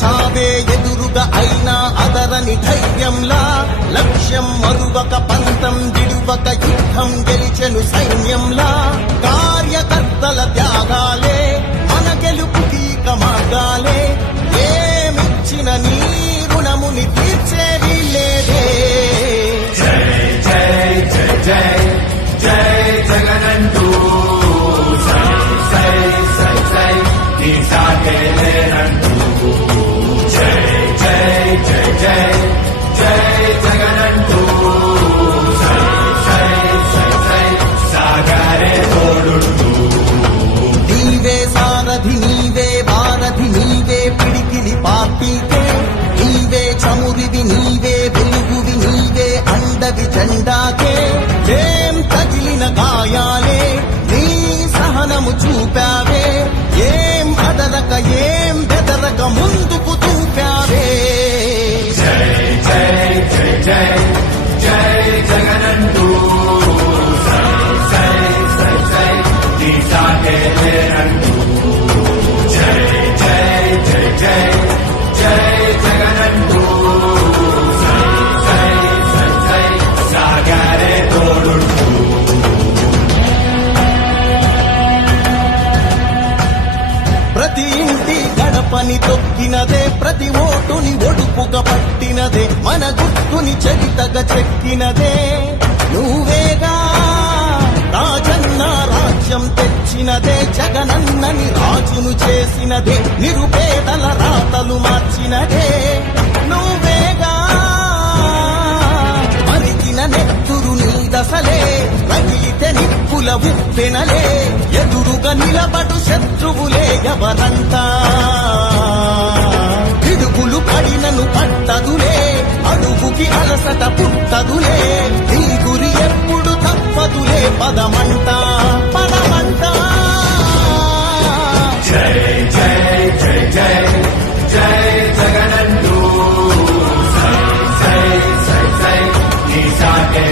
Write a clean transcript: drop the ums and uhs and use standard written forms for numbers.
చావే ఎదురుగా అయినా అదరని ధైర్యంలా లక్ష్యం మరువక పంతం విడువక యుద్ధం గెలిచెను సైన్యంలా కార్యకర్తల త్యాగాలే మన గెలుపుకి మార్గాలే ఏమిచ్చిన నీ రుణముని తీర్చేది లేదే. జై జై జై జై జై జగనంటూ సై సై సై సై నీ సాగే లేనంటూ జై జై జై జై జై జగనంటూ సై సై సై సై సాగరే తోడుంటూ నీవే సారథి నీవే వారధి నీవే పిడికిలి పార్టీకే నీవే చమురివి నీవే వెలుగువి నీవే అండవి జెండాకే ఏం తగిలిన గాయాలే నీ సహనము చూపావే ఏం అదరక ఏం బెదరక ముందుకు చూపావే. జై జై జై జై జై జగనంటూ సై సై సై సై నీ సాగే లేనంటూ జై జై జై జై జై జగనంటూ సై సై సై సై సాగరే తోడుంటూ ప్రతి ఇంటి గడపని తొక్కినదే ప్రతి ఓటుని ఒడుపుగా పట్టినదే మన గుర్తుని చరితగా చెక్కినదే నువ్వేగా రాజన్న రాజ్యం తెచ్చినదే జగనన్నని రాజును చేసినదే నిరుపేదల రాతలు మార్చినదే నువ్వేగా మరిచిన నెత్తురు నీ దశలే రగిలితే నిప్పుల ఉప్పెనలే ఎదురుగా నిలబడు శత్రువులే ఎవరంతా పిడుగులు పడినను పట్టదులే అడుగుకి అలసట పుట్టదులే నీ గురి ఎప్పుడు తప్పదులే పదమంట పదమంట. జై జై జై జై జై జగనంటూ సై సై సై సై నీ సాగే